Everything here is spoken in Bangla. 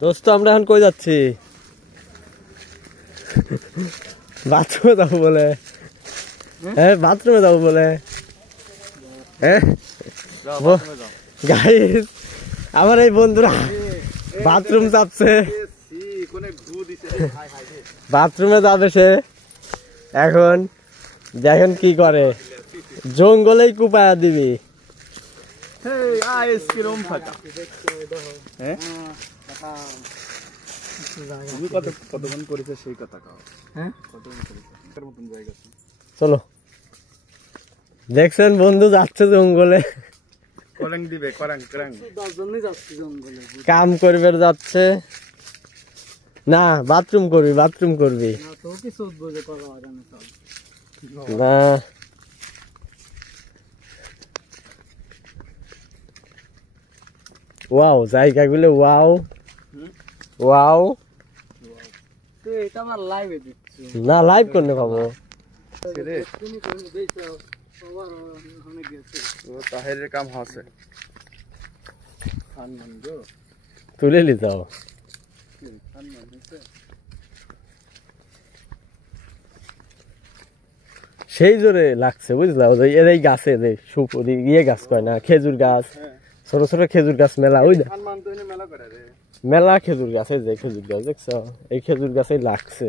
দোস্ত আমরা এখন কই যাচ্ছি? বাথরুমে যাবো বলে। হ্যাঁ বাথরুমে যাবো বলে। হ্যাঁ গাইস আমার এই বন্ধুরা বাথরুম যাচ্ছে, বাথরুমে যাবে সে এখন। দেখেন কি করে, জঙ্গলেই কুপায়া দিবি। চলো দেখছেন বন্ধু যাচ্ছে জঙ্গলে, কাম করবে যাচ্ছে না, বাথরুম করবি বাথরুম করবি না। ওয়াও জায়গাগুলো ওয়াও ওয়াও। না লাইভ করলে পাবো। তুলে লি যাও সেই জোরে লাগছে বুঝলা। এই গাছে ইয়ে গাছ কয় না, খেজুর গাছ, ছোট ছোট খেজুর গাছ মেলা, ওই মেলা খেজুর গাছ, এই যে খেজুর গাছ দেখছো, এই খেজুর গাছে লাগছে।